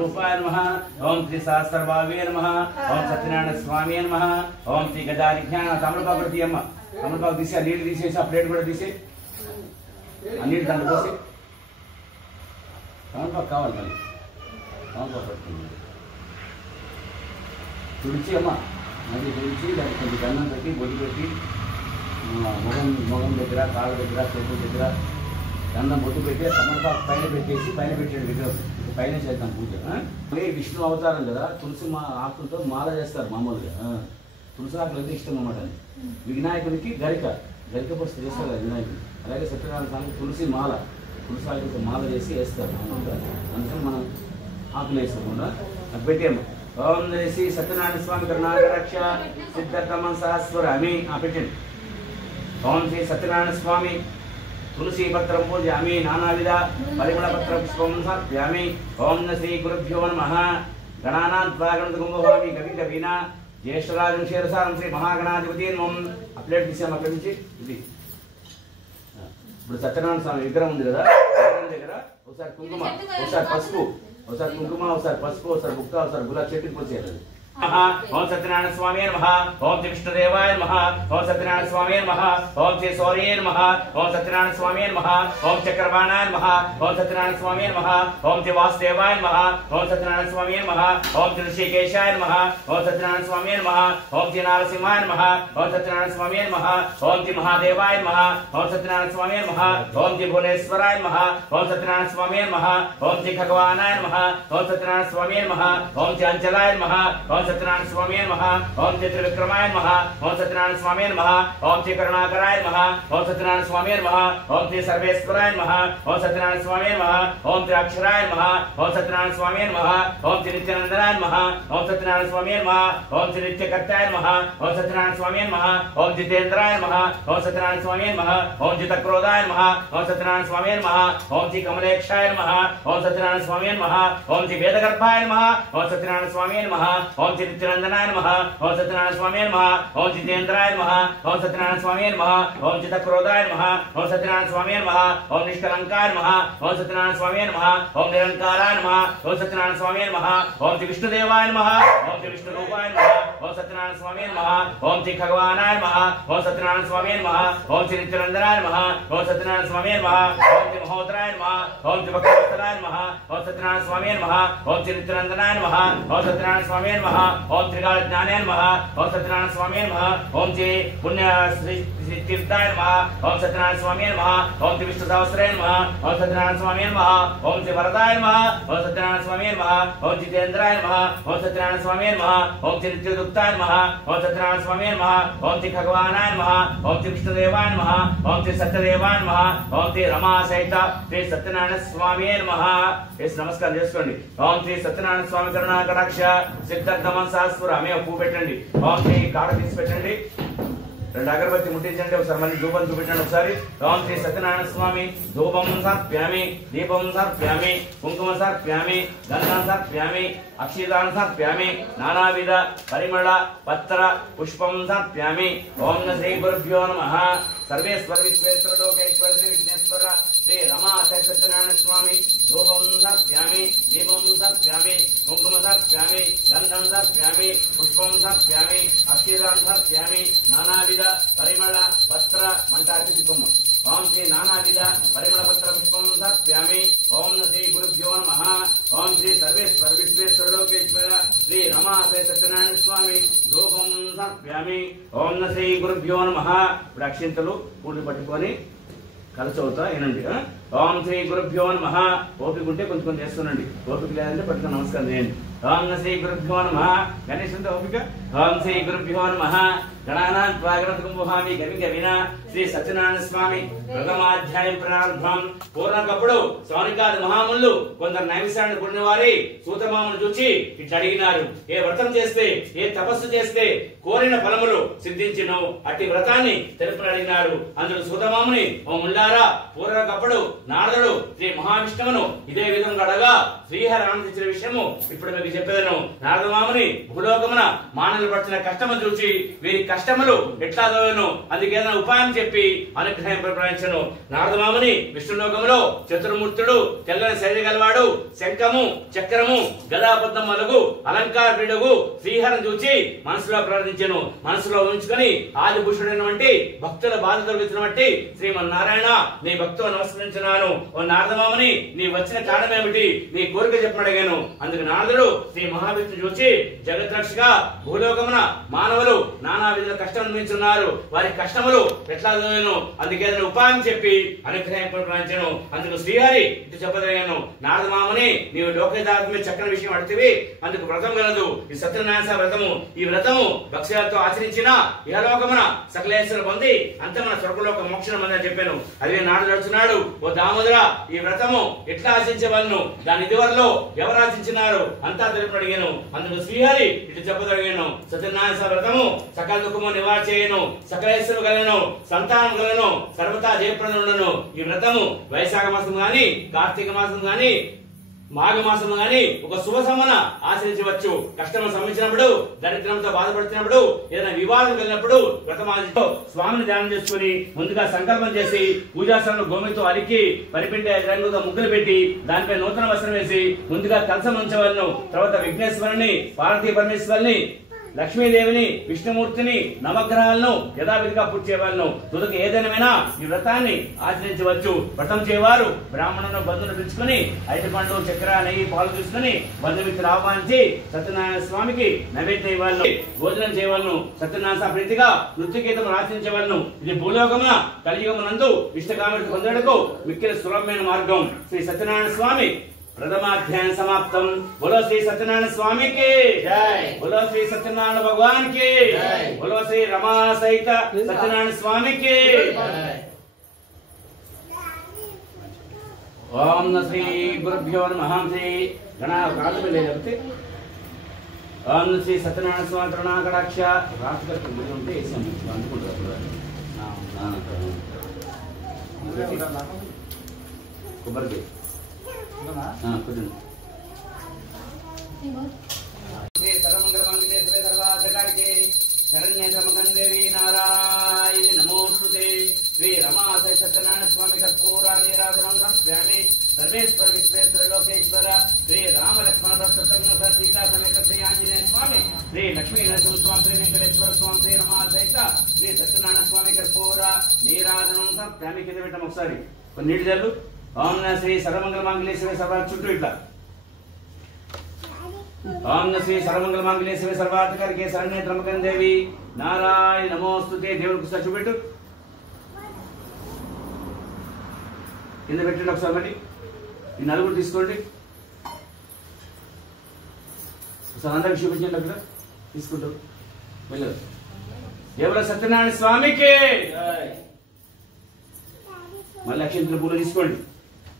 రూపాయ నమః. ఓం శ్రీ సహస్రభావే నమః. ఓం సత్యనారాయణ స్వామి నమః. ఓం శ్రీ గజారిఘ్నా. తమలపాకు తీయమ్మ. తమలపాకు తీసి ఆ నీళ్ళు తీసేసి ఆ ప్లేట్ కూడా తీసి ఆ నీళ్ళు దాంట్లో పోసి తమలపాకు కావాలి మళ్ళీ తమలపాకు పట్టుకుంది. తుడిచి అమ్మ అది తుడిచి దానికి కొంచెం గంధం పెట్టి బొడ్డు పెట్టి మొగం దగ్గర కాళ్ళ దగ్గర చేతుల దగ్గర గంధం బొట్టు పెట్టి తమలపాకు పైన పెట్టేసి పైన పెట్టాడు విగ్రహం పైన చేద్దాం పూజ. విష్ణు అవతారం కదా, తులసి ఆకులతో మాల చేస్తారు మామూలుగా. తులసి ఆకులు అయితే ఇష్టం అన్నమాట. వినాయకునికి గరిక పసుపు చేస్తారు కదా వినాయకుడు. అలాగే సత్యనారాయణ స్వామికి తులసి ఆకులతో మాల చేసి వేస్తారు మామూలుగా. అందుకని మనం ఆకులు వేసుకోకుండా అది పెట్టాము. ఓం శ్రీ సత్యనారాయణ స్వామి కరుణాకటాక్ష సిద్ధతమ సహస్వరామి పెట్టండి. ఓం శ్రీ సత్యనారాయణ స్వామి तुलसी पत्र पूजयामि नानाविध परिमल पत्र पुष्पं समर्पयामि। ओम श्री गुरुभ्यो नमः। गणानां त्वा गणपतिगुम्भवामि कवि कवीना ज्येष्ठराजं शीरसारं श्री महागणाधिपति नमः। అప్డేట్ తీసాం అక్కడి నుంచి. ఇది ఇప్పుడు సత్యనారాయణ స్వామి విగ్రహం ఉంది కదా, విగ్రహం దగ్గర ఒకసారి కుంకుమ, ఒకసారి పసుపు, ఒకసారి బుక్క, ఒకసారి గులాబీ చెట్టుకి పోసేయాలి. ओम सत्यनारायण स्वामी नमः। ओम श्री विष्णुदेवाय नमः। ओम सत्यनारायण स्वामी नमः। ओम श्री सौर्ये नमः। ओम सत्यनारायण स्वामी नमः। ओम चक्रवाणाय नमः। ओम सत्यनारायण स्वामी नमः। ओम श्री वासुदेवाय नमः। ओम सत्यनारायण स्वामी नमः। ओम श्री ऋषिकेशाय नमः। ओम सत्यनारायण स्वामी नमः। ओम श्री नारसिंहाय नमः। ओम सत्यनारायण स्वामी नमः। ओम श्री महादेवाय नमः। ओम सत्यनारायण स्वामी नमः। ओम श्री भुवनेश्वराय नमः। ओम सत्यनारायण स्वामी नमः। ओम श्री भगवानाय नमः। ओम सत्यनारायण स्वामी नमः। ओम श्री अंचलाय नमः। ओम सत्यनारायण स्वामी नमः। ओम श्री त्रिविक्रमाय नमः। ओम सत्यनारायण स्वामी नमः। ओम श्री करुणाकराय नमः। ओम सत्यनारायण स्वामी नमः। ओम श्री सर्वेश्वराय नमः। ओम सत्यनारायण स्वामी नमः। ओम श्री अक्षराय नमः। ओम सत्यनारायण स्वामी नमः। ओम श्री नित्यानंदनाय नमः। ओम सत्यनारायण स्वामी नमः। ओम श्री नित्यकर्ताय नमः। ओम सत्यनारायण स्वामी नमः। ओम जितेंद्राय नमः। ओम सत्यनारायण स्वामी नमः। ओम जितक्रोधाय नमः। ओम सत्यनारायण स्वामी नमः। ओम श्री कमलेक्षाय नमः। ओम सत्यनारायण स्वामी नमः। ओम श्री वेदगर्भाय नमः। ओम सत्यनारायण स्वामी नमः। ओम श्री नित्यानंदनाय नमः। ओम सत्यनारायण स्वामी नमः। ओम जितेंद्राय नमः। ओम सत्यनारायण स्वामी नमः। ओम चितक्रोधाय नमः। ओम सत्यनारायण स्वामी नमः। ओम निष्कलंकाय नमः। ओम सत्यनारायण स्वामी नमः। ओम निरंकाराय नमः। ओम सत्यनारायण स्वामी नमः। ओम श्री विष्णुदेवाय नमः। ओम श्री विष्णुरूपाय नमः। ओम सत्यनारायण स्वामी नमः। ओम श्री भगवानाय नमः। ओम सत्यनारायण स्वामी नमः। ओम श्री नित्यानंदनाय नमः। ओम सत्यनारायण स्वामी नमः। ओम श्री महोदराय नमः। ओम श्री भक्तवत्सलाय नमः। ओम सत्यनारायण स्वामी नमः। ओम श्री नित्यानंदनाय नमः। ओम सत्यनारायण स्वामी नमः। ओम श्री ज्ञानाय नमः। ओम सत्यनारायण स्वामी नमः। ओम श्री पुण्य श्री तीर्थाय नमः। ओम सत्यनारायण स्वामी नमः। ओम श्री विष्णु सहस्राय नमः। ओम सत्यनारायण स्वामी नमः। ओम श्री वरदाय नमः। ओम सत्यनारायण स्वामी नमः। ओम जितेंद्राय नमः। ओम सत्यनारायण स्वामी नमः। ओम श्री नित्यदुक्ताय नमः। ओम सत्यनारायण स्वामी नमः। ओम श्री भगवानाय नमः। ओम श्री विष्णुदेवाय नमः। ओम श्री सत्यदेवाय नमः। ओम श्री रमा सहित श्री सत्यनारायण स्वामी नमः। इस नमस्कार చేసుకోండి. ఓం శ్రీ సత్యనారాయణ స్వామి కరుణాకటాక్ష సిద్ధతమ సహస్వరామి పువ్వు పెట్టండి. ఓం శ్రీ కాడ తీసి పెట్టండి. రెండు అగరబత్తి ముట్టించండి. ఒకసారి మళ్ళీ ధూపం చూపించండి ఒకసారి. ఓం శ్రీ సత్యనారాయణ స్వామి ధూపం సమర్ప్యామి, దీపం సమర్ప్యామి, కుంకుమ సమర్ప్యామి, గంధం సమర్ప్యామి, అక్షితాన్ సమర్ప్యామి, నానావిధ పరిమళ పత్ర పుష్పం సమర్ప్యామి. ఓం శ్రీ గురుభ్యో నమః. సర్వేశ్వర విశ్వేశ్వర లోకేశ్వర శ్రీ విఘ్నేశ్వర శ్రీ రమా సత్యనారాయణ స్వామి ధూపం సమర్ప్యామి, దీపం సమర్ప్యామి, కుంకుమ సమర్ప్యామి, గంధం సమర్ప్యామి, పుష్పం సమర్ప్యామి, అక్షితాన్ సమర్ప్యామి, నానావిధ పరిమళ పత్ర మంటార్కి దీపమ్మ. ఓం శ్రీ నానావిధ పరిమళ పత్ర పుష్పం సమర్ప్యామి. ఓం శ్రీ గురుభ్యో నమః. ఓం శ్రీ సర్వేశ్వర విశ్వేశ్వర లోకేశ్వర శ్రీ రమా సత్యనారాయణ స్వామి ధూపం సమర్ప్యామి. ఓం శ్రీ గురుభ్యో నమః. ఇప్పుడు అక్షింతలు పూలు పట్టుకొని కలచవుతా ఏనండి. ఓం శ్రీ గురుభ్యో నమః. ఓపిక ఉంటే కొంచెం చేస్తున్నాండి, ఓపిక లేదంటే పట్టుకొని నమస్కారం చేయండి. ఓం శ్రీ గురుభ్యో నమః. గణేశంతో ఓపిక. ఓం శ్రీ గురుభ్యో నమః. గణానాం త్వా గణపతిగుంభవామి కవి కవినా శ్రీ సత్యనారాయణ స్వామి ప్రథమాధ్యాయం ప్రారంభం. పూర్ణకప్పుడు సౌనికాది మహాములు కొందరు నైమిషాన్ని కూడిన వారి సూతమామును చూచి ఇట్లా అడిగినారు, ఏ వ్రతం చేస్తే ఏ తపస్సు చేస్తే కోరిన ఫలములు సిద్ధించును అట్టి వ్రతాన్ని తెలుపని అడిగినారు. అందులో సూతమాముని, ఓ ముల్లారా, పూర్వకప్పుడు నారదుడు శ్రీ మహావిష్ణువును ఇదే విధంగా అడగా శ్రీహరి ఆనందించిన విషయము ఇప్పుడు మీకు చెప్పేదను. నారదమాముని భూలోకమున మానవులు పడుతున్న కష్టము చూసి వీరి కష్టములు ఎట్లా దోయను అందుకు ఏదైనా ఉపాయం చెప్పి అనుగ్రహం ప్రకటించను. నారదమాముని విష్ణులోకములో చతుర్మూర్తుడు, తెల్లని శరీర గలవాడు, శంఖము చక్రము గదాబద్ధం మలుగు అలంకార ప్రియుడు శ్రీహరం చూచి మనసులో ప్రార్థించను. మనసులో ఉంచుకొని ఆది భూషుడైనటువంటి భక్తుల బాధ తొలగించినటువంటి శ్రీమన్నారాయణ నీ భక్తులు నమస్కరించున్నాను. ఓ నారదమాముని నీ వచ్చిన కారణం ఏమిటి, నీ కోరిక చెప్పమడిగాను. అందుకు నారదుడు శ్రీ మహావిష్ణు చూచి జగద్రక్షగా భూలోకమున మానవులు నానా విధుల కష్టం అనుభవించున్నారు, వారి కష్టములు ఎట్లా దోయను అందుకే ఉపాయం చెప్పి అనుగ్రహం ప్రకటించను. అందుకు శ్రీహరి ఇటు చెప్పదలిగాను. నారదమాముని నీవు లోకదాత్మ చక్కని విషయం అడితివి, అందుకు వ్రతం గలదు. ఈ సత్యనారాయణ వ్రతము, ఈ వ్రతము భక్ష్యాలతో ఆచరించిన ఇహలోకమున సకలేశ్వర పొంది అంతమన స్వర్గలోక మోక్షం అని చెప్పాను. అదే నాడు నడుచున్నాడు. ఓ దామోదర ఈ వ్రతము ఎట్లా ఆశించవలను, దాని ఇదివరలో ఎవరు ఆశించినారు అంతా తెలుపు అడిగాను. అందుకు శ్రీహరి ఇటు చెప్పదలిగాను. సత్యనారాయణ వ్రతము సకల దుఃఖము నివారణ చేయను, సకలేశ్వరు గలను, సంతానం గలను, సర్వతా జయప్రదుండును. ఈ వ్రతము వైశాఖ మాసం గాని, కార్తీక మాసం గాని, మాఘమాసం గాని ఒక శుభ సమ్మన ఆచరించవచ్చు. కష్టం సంబంధించినప్పుడు, దరిద్రంతో బాధపడుతున్నప్పుడు, ఏదైనా వివాదం కలిగినప్పుడు వ్రతమాచరిస్తూ స్వామిని ధ్యానం చేసుకుని ముందుగా సంకల్పం చేసి పూజాసనంలో గోమితో అలికి పరిపిండి రంగుతో ముగ్గులు పెట్టి దానిపై నూతన వస్త్రం వేసి ముందుగా కలసం ఉంచవలను. తర్వాత విఘ్నేశ్వరుని, పార్వతీ పరమేశ్వరుని, లక్ష్మీదేవిని, విష్ణుమూర్తిని, నవగ్రహాలను యథావిధిగా పూజ చేయవాలను. తుదకు ఏదైనా ఈ వ్రతాన్ని ఆచరించవచ్చు. వ్రతం చేయవారు బ్రాహ్మణులను బంధువులు పిలుచుకుని అరటిపండు, చక్కెర, నెయ్యి, పాలు తీసుకుని బంధుమిత్రులు ఆహ్వానించి సత్యనారాయణ స్వామికి నైవేద్యం ఇవ్వాలను, భోజనం చేయవలను. సత్యనారాయణ ప్రీతిగా నృత్య గీతము ఆచరించవలను. ఇది భూలోకమున కలియుగమునందు ఇష్టకామటి పొందడకు మిక్కిలి సులభమైన మార్గం. శ్రీ సత్యనారాయణ స్వామి ప్రథమాధ్యాయం సమాప్తం. బోలో శ్రీ సత్యనారాయణ స్వామికి జై, బోలో శ్రీ సత్యనారాయణ భగవాన్ కి జై, బోలో శ్రీ రమా సహిత సత్యనారాయణ స్వామికి. ఓం శ్రీ గురుభ్యో నమః. శ్రీ గణాకాలం లేకపోతే ఓం శ్రీ సత్యనారాయణ స్వామి కరుణాకటాక్ష రాష్ట్ర ఉంటే అనుకుంటారు కొబ్బరికి శ్రీ సర్వమంగళ సర్వాధికారికి శరణ్య సమగందేవి నారాయణ నమోస్తుతే. శ్రీ రమా సత్యనారాయణ స్వామి కర్పూర నీరాజనం స్వామి సర్వేశ్వర విశ్వేశ్వర లోకేశ్వర శ్రీ రామ లక్ష్మణ సీతా సమేత శ్రీ ఆంజనేయ స్వామి, శ్రీ లక్ష్మీ నరసింహ స్వామి, శ్రీ వెంకటేశ్వర స్వామి, శ్రీ రమా సహిత శ్రీ సత్యనారాయణ స్వామి కర్పూర నీరాజనం స్వామి కింద పెట్టాం. ఒకసారి కొన్ని నీటి జల్లు. ఓం శ్రీ సర్వమంగళ మంగళేశ్వర సర్వ చుట్టూ ఇట్లా. ఓం శ్రీ సర్వమంగళ మంగళేశ్వర సర్వాధికారికి శరణ్య త్రమకం దేవి నారాయణ నమోస్తుతే. దేవుడికి సార్ చూపెట్టు, కింద పెట్టండి ఒకసారి. మరి ఈ నలుగురు తీసుకోండి, ఒకసారి అందరికి చూపించండి. అక్కడ తీసుకుంటారు వెళ్ళదు. దేవుడు సత్యనారాయణ స్వామికి మళ్ళీ అక్షంతల పూలు తీసుకోండి.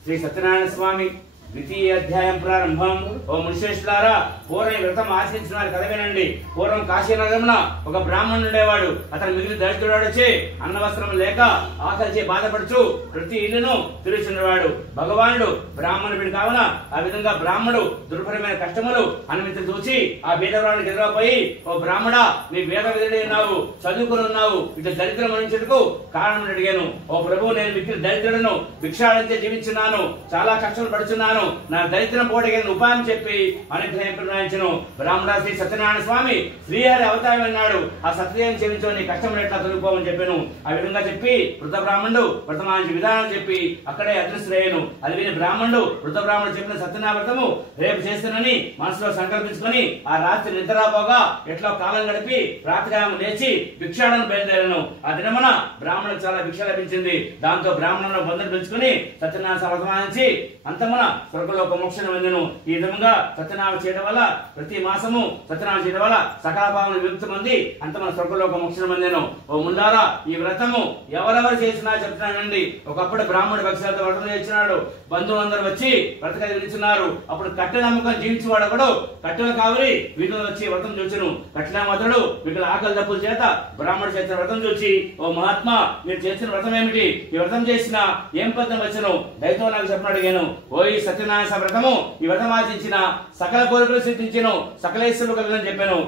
శ్రీ సత్యనారాయణ స్వామి ద్వితీయ అధ్యాయం ప్రారంభం. ఓ మునిశ్రేష్ఠులారా, పూర్వం వ్రతం ఆచరించిన వారు కథ వినండి. పూర్వం కాశీనగరమున ఒక బ్రాహ్మణుడు ఉండేవాడు. అతను మిగిలిన దరిద్రుడు వచ్చి అన్నవస్త్రం లేక ఆకలిచే బాధపడుచు ప్రతి ఇల్లును తిరుగుచుండేవాడు. భగవానుడు బ్రాహ్మణుడి కావున ఆ విధంగా బ్రాహ్మణుడు దుర్భరమైన కష్టములు అనుమతి చూచి ఆ బీదవాడికి ఎదురపోయి, ఓ బ్రాహ్మడా, నీ వేద విధుడి ఉన్నావు, చదువుకుని ఉన్నావు, ఇటు దరిద్రం అనుచటకు కారణం అడిగాను. ఓ ప్రభు, నేను మిగిలిన దరిద్రులను భిక్షాడంతే జీవించున్నాను, చాలా కష్టాలు పడుచున్నాను, నా దరిద్రం పోటగిన ఉపాయం చెప్పి అనుగ్రహం ప్రదాయించను. బ్రాహ్మణ శ్రీ సత్యనారాయణ స్వామి శ్రీహరి అవతారం అన్నాడు. ఆ సత్యం చెవించో నీ కష్టం ఎట్లా తొలగిపోవని చెప్పాను. ఆ విధంగా చెప్పి వృద్ధ బ్రాహ్మణుడు వ్రతమాంచి విధానం చెప్పి అక్కడే అదృశ్యను. అది విని బ్రాహ్మణుడు వృద్ధ బ్రాహ్మణుడు చెప్పిన సత్యనారాయణ వ్రతము రేపు చేస్తానని మనసులో సంకల్పించుకొని ఆ రాత్రి నిద్రపోగా ఎట్లా కాలం గడిపి ప్రాతకాలం లేచి భిక్షాడను బయలుదేరాను. ఆ దినమున బ్రాహ్మణుడు చాలా భిక్ష లభించింది. దాంతో బ్రాహ్మణులను బంధులు పెంచుకుని సత్యనారాయణ వ్రతమానించి అంతమున స్వర్గలోక మోక్షం పొందెను. ఈ విధంగా సత్యనామ చేయడం వల్ల ప్రతి మాసము సత్యనామ చేయడం వల్ల సకల భావన విముక్తి పొంది అంతమన స్వర్గలోక మోక్షం పొందెను. ఓ ముందారా, ఈ వ్రతము ఎవరెవరు చేసినా చెప్తున్నానండి. ఒకప్పుడు బ్రాహ్మణుడు భక్తులతో వ్రతం చేసినాడు. బంధువులందరూ వచ్చి వ్రతకాయ వినిచున్నారు. అప్పుడు కట్టె నమ్మకం జీవించేవాడు ఒకడు కట్టెల కావలి వీధులు వచ్చి వ్రతం చూచును. కట్టెల మతడు మిగిలిన ఆకలి దప్పుల చేత బ్రాహ్మణుడు చేసిన వ్రతం చూచి, ఓ మహాత్మా, మీరు చేసిన వ్రతం ఏమిటి? ఈ వ్రతం చేసినా ఏం ఫలితం వచ్చను? దయతో నాకు చెప్పని అడిగాను. ఓ ఈ సత్యనారాయణ వ్రతము, ఈ వ్రతం ఆచరించిన సకల కోరికలు సిద్ధించను, సకలేశ్వరులు కలుగునని చెప్పాను.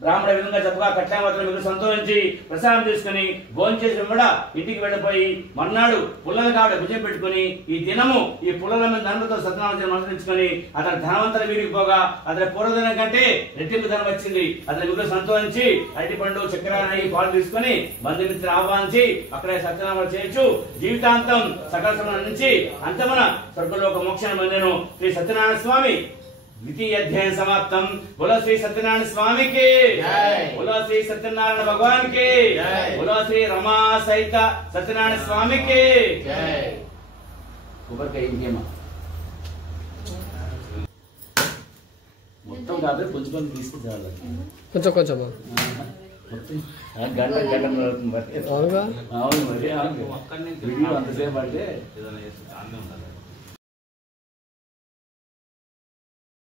బ్రాహ్మణ విధంగా చెప్పగా కట్టామాత్రం మీరు సంతోషించి ప్రసాదం తీసుకుని భోజనం చేసి వెంబడ ఇంటికి వెళ్ళిపోయి మర్నాడు పుల్లల కాడ భుజం పెట్టుకుని ఈ దినము ఈ పుల్లల మీద ధనంతో సత్యనారాయణ అనుసరించుకొని అతని ధనవంతర వీరికి పోగా అతని పూర్వదినం కంటే రెట్టింపు ధనం వచ్చింది. అతని మిగులు సంతోషించి అరటిపండు చక్కెర నెయ్యి పాలు తీసుకుని బంధుమిత్రులు ఆహ్వానించి అక్కడే సత్యనారాయణ చేయొచ్చు జీవితాంతం సకల శ్రమ నుంచి అంతమున స్వర్గలోక మోక్షం పొందెను. శ్రీ సత్యనారాయణ స్వామి द्वितीय अध्याय समाप्तम। बोलो श्री सत्यनारायण स्वामी के जय, बोलो श्री सत्यनारायण भगवान के जय, बोलो श्री रमा सहित सत्यनारायण स्वामी के जय। ऊपर कहीं మొత్తం కాదు కొంచెం కొంచెం తీసుకుంటారు కొంచెం కొంచెం గంట గంట అవును మరి వీడియో అంతసేపు అంటే ఏదైనా చేస్తే